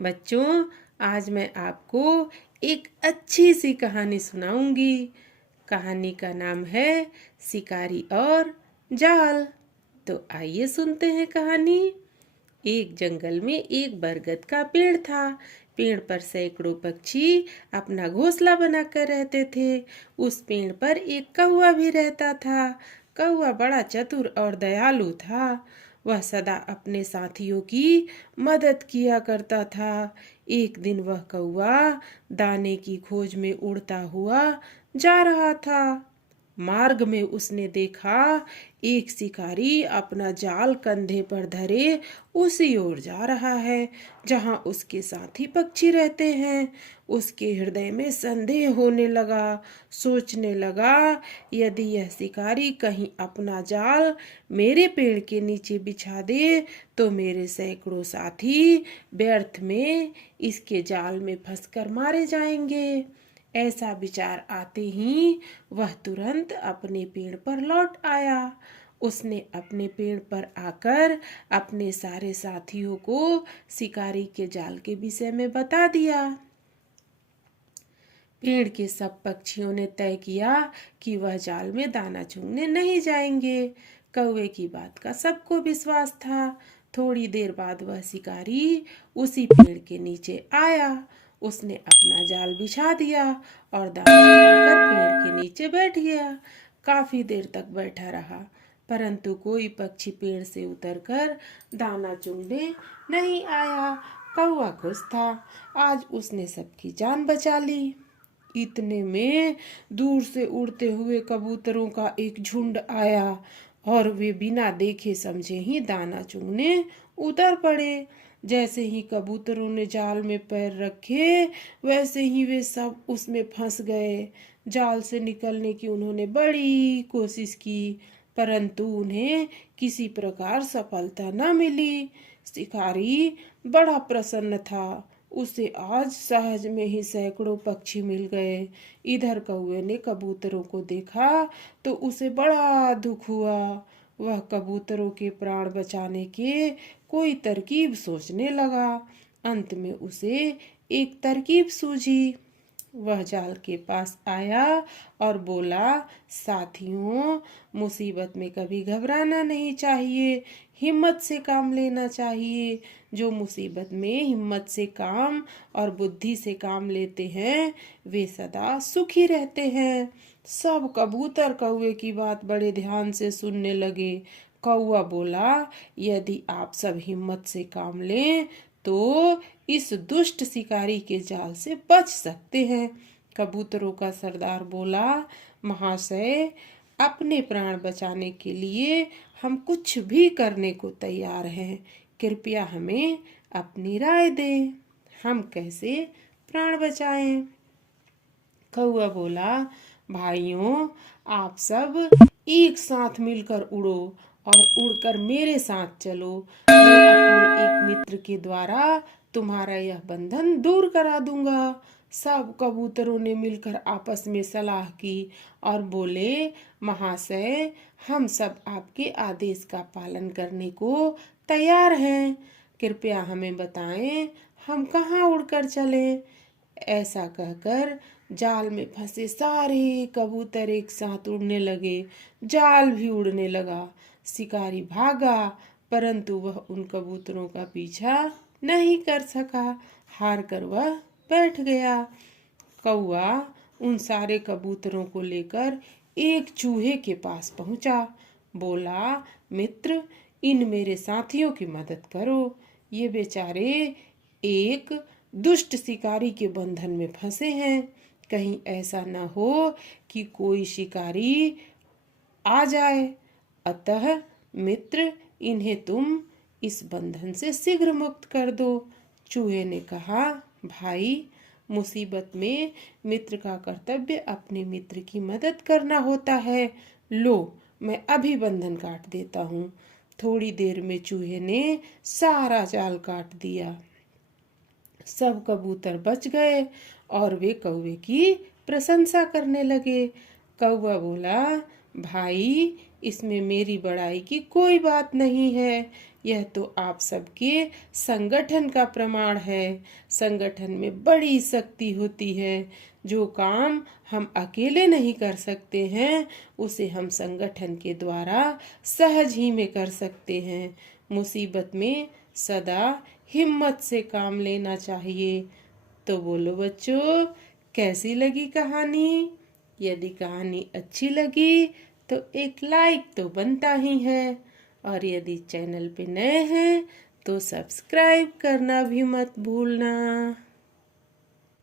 बच्चों, आज मैं आपको एक अच्छी सी कहानी सुनाऊंगी। कहानी का नाम है शिकारी और जाल। तो आइए सुनते हैं कहानी। एक जंगल में एक बरगद का पेड़ था। पेड़ पर सैकड़ों पक्षी अपना घोंसला बनाकर रहते थे। उस पेड़ पर एक कौवा भी रहता था। कौवा बड़ा चतुर और दयालु था। वह सदा अपने साथियों की मदद किया करता था। एक दिन वह कौवा दाने की खोज में उड़ता हुआ जा रहा था। मार्ग में उसने देखा एक शिकारी अपना जाल कंधे पर धरे उसी ओर जा रहा है जहां उसके साथी पक्षी रहते हैं। उसके हृदय में संदेह होने लगा। सोचने लगा, यदि यह शिकारी कहीं अपना जाल मेरे पेड़ के नीचे बिछा दे तो मेरे सैकड़ों साथी व्यर्थ में इसके जाल में फंसकर मारे जाएंगे। ऐसा विचार आते ही वह तुरंत अपने पेड़ पर लौट आया। उसने अपने पेड़ पर आकर अपने सारे साथियों को शिकारी के जाल के विषय में बता दिया। पेड़ के सब पक्षियों ने तय किया कि वह जाल में दाना चुगने नहीं जाएंगे। कौवे की बात का सबको विश्वास था। थोड़ी देर बाद वह शिकारी उसी पेड़ के नीचे आया। उसने अपना जाल बिछा दिया और दाना चुगकर पेड़ के नीचे बैठ गया। काफी देर तक बैठा रहा, परंतु कोई पक्षी पेड़ से उतरकर दाना चुगने नहीं आया। कौवा खुश था, आज उसने सबकी जान बचा ली। इतने में दूर से उड़ते हुए कबूतरों का एक झुंड आया और वे बिना देखे समझे ही दाना चुगने उतर पड़े। जैसे ही कबूतरों ने जाल में पैर रखे, वैसे ही वे सब उसमें फंस गए। जाल से निकलने की उन्होंने बड़ी कोशिश की, परंतु उन्हें किसी प्रकार सफलता न मिली। शिकारी बड़ा प्रसन्न था। उसे आज सहज में ही सैकड़ों पक्षी मिल गए। इधर कौवे ने कबूतरों को देखा तो उसे बड़ा दुख हुआ। वह कबूतरों के प्राण बचाने के कोई तरकीब सोचने लगा। अंत में उसे एक तरकीब सूझी। वह जाल के पास आया और बोला, साथियों, मुसीबत में कभी घबराना नहीं चाहिए, हिम्मत से काम लेना चाहिए। जो मुसीबत में हिम्मत से काम और बुद्धि से काम लेते हैं वे सदा सुखी रहते हैं। सब कबूतर कौवे की बात बड़े ध्यान से सुनने लगे। कौवा बोला, यदि आप सब हिम्मत से काम लें तो इस दुष्ट शिकारी के जाल से बच सकते हैं। कबूतरों का सरदार बोला, महाशय, अपने प्राण बचाने के लिए हम कुछ भी करने को तैयार हैं। कृपया हमें अपनी राय दें, हम कैसे प्राण बचाएं। कौवा बोला, भाइयों, आप सब एक साथ मिलकर उड़ो और उड़कर मेरे साथ चलो। मैं अपने एक मित्र के द्वारा तुम्हारा यह बंधन दूर करा दूंगा। सब कबूतरों ने मिलकर आपस में सलाह की और बोले, महाशय, हम सब आपके आदेश का पालन करने को तैयार हैं। कृपया हमें बताएं, हम कहाँ उड़कर चलें। ऐसा कहकर जाल में फंसे सारे कबूतर एक साथ उड़ने लगे। जाल भी उड़ने लगा। शिकारी भागा, परंतु वह उन कबूतरों का पीछा नहीं कर सका। हार कर वह बैठ गया। कौवा उन सारे कबूतरों को लेकर एक चूहे के पास पहुंचा। बोला, मित्र, इन मेरे साथियों की मदद करो। ये बेचारे एक दुष्ट शिकारी के बंधन में फंसे हैं। कहीं ऐसा न हो कि कोई शिकारी आ जाए। अतः मित्र, इन्हें तुम इस बंधन से शीघ्र मुक्त कर दो। चूहे ने कहा, भाई, मुसीबत में मित्र का कर्तव्य अपने मित्र की मदद करना होता है। लो, मैं अभी बंधन काट देता हूँ। थोड़ी देर में चूहे ने सारा जाल काट दिया। सब कबूतर बच गए और वे कौवे की प्रशंसा करने लगे। कौवा बोला, भाई, इसमें मेरी बड़ाई की कोई बात नहीं है। यह तो आप सबके संगठन का प्रमाण है। संगठन में बड़ी शक्ति होती है। जो काम हम अकेले नहीं कर सकते हैं उसे हम संगठन के द्वारा सहज ही में कर सकते हैं। मुसीबत में सदा हिम्मत से काम लेना चाहिए। तो बोलो बच्चों, कैसी लगी कहानी? यदि कहानी अच्छी लगी तो एक लाइक तो बनता ही है, और यदि चैनल पे नए हैं तो सब्सक्राइब करना भी मत भूलना।